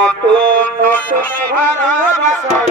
নতুন নতুন ভালোবাসায়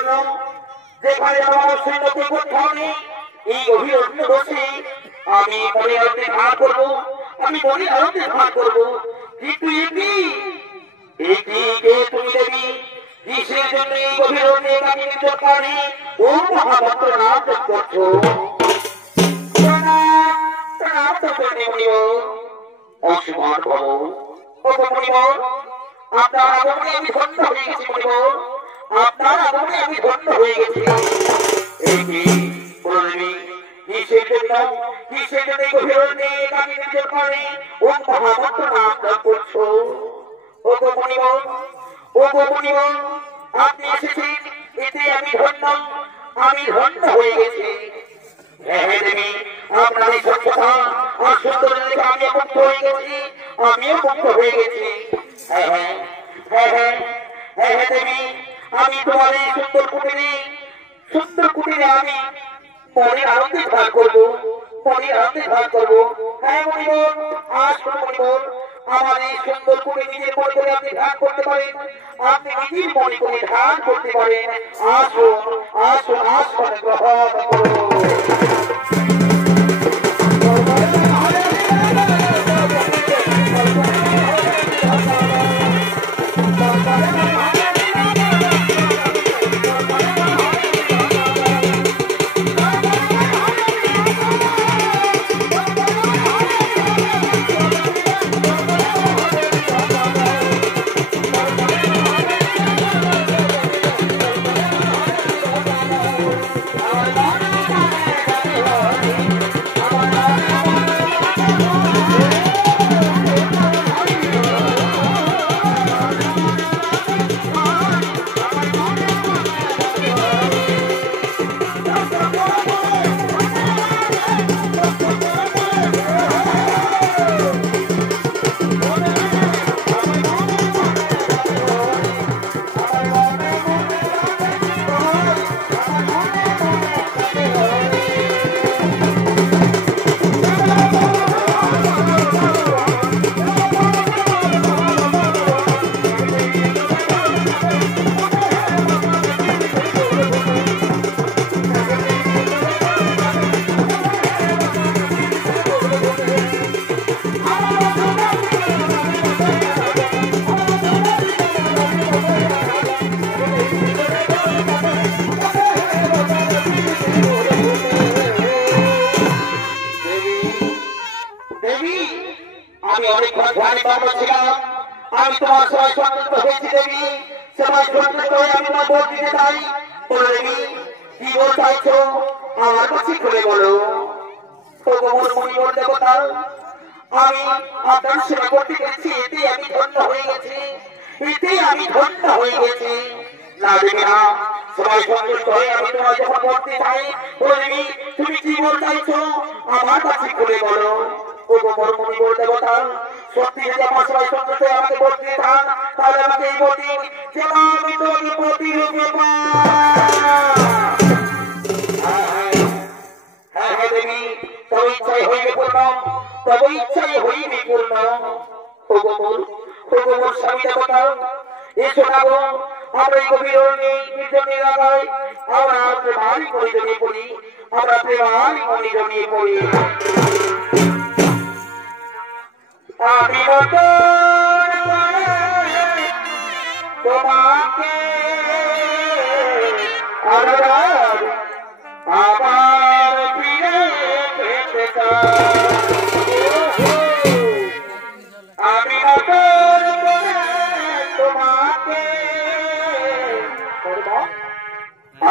জন্য যেখানে আমার সৈন্যকে কোথাও নেই এই গভীর অরণ্যে বসে আমি মনে আনন্দে ধার করবো, আমি মনে আনন্দে ধার করবো। কিন্তু তুমি দেবী কিসের জন্য এই গভীর অরণ্যে আমি নিজের কানে ও মহাভক্ত নাম করছো? অসীমান ভব আপনার আগমনে আমি ধন্য হয়ে গেছি মনিব, আপনার আগমনে আমি ধন্য হয়ে গেছি। এই কি বলবি কিসের জন্য গভীর অরণ্যে আমি নিজের কানে ও মহাভক্ত নাম করছো? ও গো মনিব আপনি এসেছেন এতে আমি ধন্য হয়ে গেছি। হ্যাঁ দেবী আপনার এই সত্যতা আর সুন্দর দেখে আমিও মুক্ত হয়ে গেছি, হ্যাঁ দেবী আমি তোমার এই সুন্দর কুটিরে আমি মনে আনন্দে ধার করবো, হ্যাঁ মনিব আসুন মনিব আমার এই সুন্দর কুটিরে নিজের মনে করে আপনি ধার করতে পারেন, আপনি নিজের মনে করে ধার করতে পারেন। আসুন গ্রহণ করুন। আমি তোমার সবাই সন্তুষ্ট হয়েছি দেবী, সবাই সন্তুষ্ট হয়ে আমি তোমার ভোট দিতে চাই। বলো দেবী কি ভোট চাইছো আমার কাছে খুলে বলো। দেবতা আমি আপনার সেবা করতে গেছি, এতে আমি ধন্য হয়ে গেছি, না দেবী না সবাই সন্তুষ্ট হয়ে আমি তোমার যখন ভোট দিতে চাই। বলো দেবী তুমি কি ভোট চাইছো আমার কাছে খুলে বলো। দেবতা সত্যি যদি আমার সবাই সন্তুষ্ট হয়ে আমাকে ভোট দিয়ে থাক তাহলে আমাকে এই ভোটিং আমি তোমাকে প্রতিরূপে হ্যাঁ দেবী তবে ইচ্ছাই হইবে পূর্ণ। স্বামী দেবতা এসো না গো আমরা এই গভীর অরণ্যে নির্জন এলাকায় আমরা প্রেমালি মনে জমিয়ে পড়ি, আমি তোমাকে আবার ফিরে পেতে চাই, আমি তোমাকে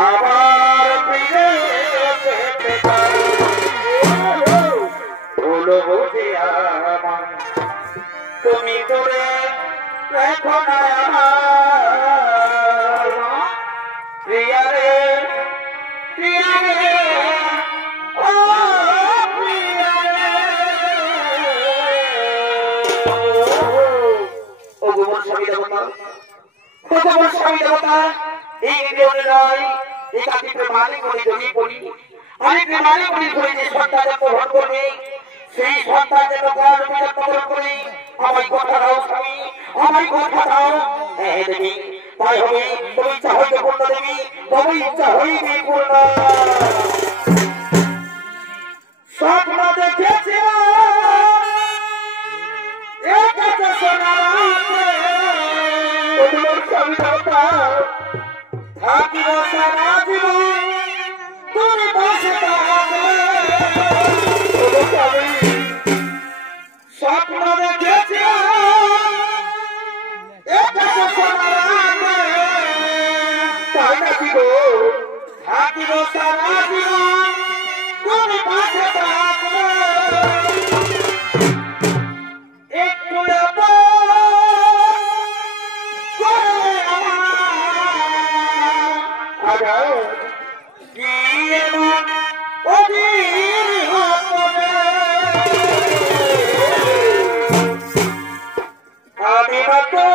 আবার ফিরে পেতে চাই। বলো বুঝে আমার তুমি করে রেখো না প্রিয়া রে ও প্রিয়া রে। ও গোবর স্বামী দেবতা এই নয় এই কাছে প্রেমালিক মনে জমিয়ে পড়ি, আমি প্রেমালিক মনে করে যে সন্তান গ্রহণ করবে সেই সন্তান যেন গ্রহণ করে আমায় কথা দাও স্বামী, আমায় কথা দাও। হ্যাঁ দেবী তাই হবে তুমি ইচ্ছা হইবে পূর্ণ দেবী তবে ইচ্ছা হইবে পূর্ণ স্বপ্ন দেখেছিলাম একা সোনা থাকিব সারা জীবন তোর পাশে স্বপ্ন দেখেছিলাম একা সোনা তাই নাকি গো থাকিব সারা জীবন তোর পাশে একটু আমি তো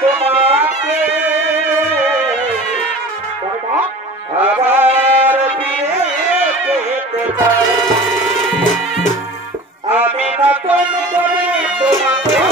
তোমাকে আবার ফিরে পেতে পারি আমি নতুন করে তোমাকে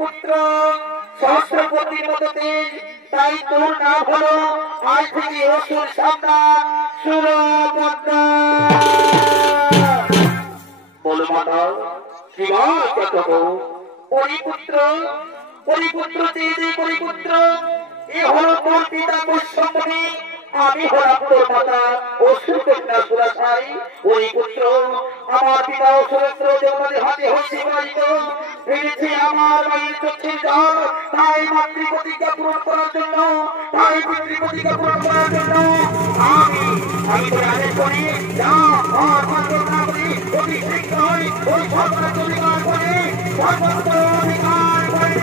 পুত্র সহস্রপতির মতো তেজ তাই তোর নাম হলো আজ থেকে অসুর সামনান সুরপদ্মা বলো মাতা পরিপুত্র চেয়ে পরিপুত্র এ হলো তোর পিতা বৈষ্ণবী আমি হলাম তোর মাতা অসুর কন্যা সুরাশাই ওই পুত্র আমার পিতা অসুরেন্দ্র দেবতাদের হাতে হচ্ছে বাড়িত ফিরেছে আমার বাড়ির চোখের জল তাই মাতৃপ্রতিজ্ঞা পূরণ করার জন্য তাই পিতৃপ্রতিজ্ঞা পূরণ করার জন্য আমি তোর আদেশ করি যা আর না করি অতি শীঘ্রই ওই সরকার অধিকার করে সর্বত্র অধিকার করে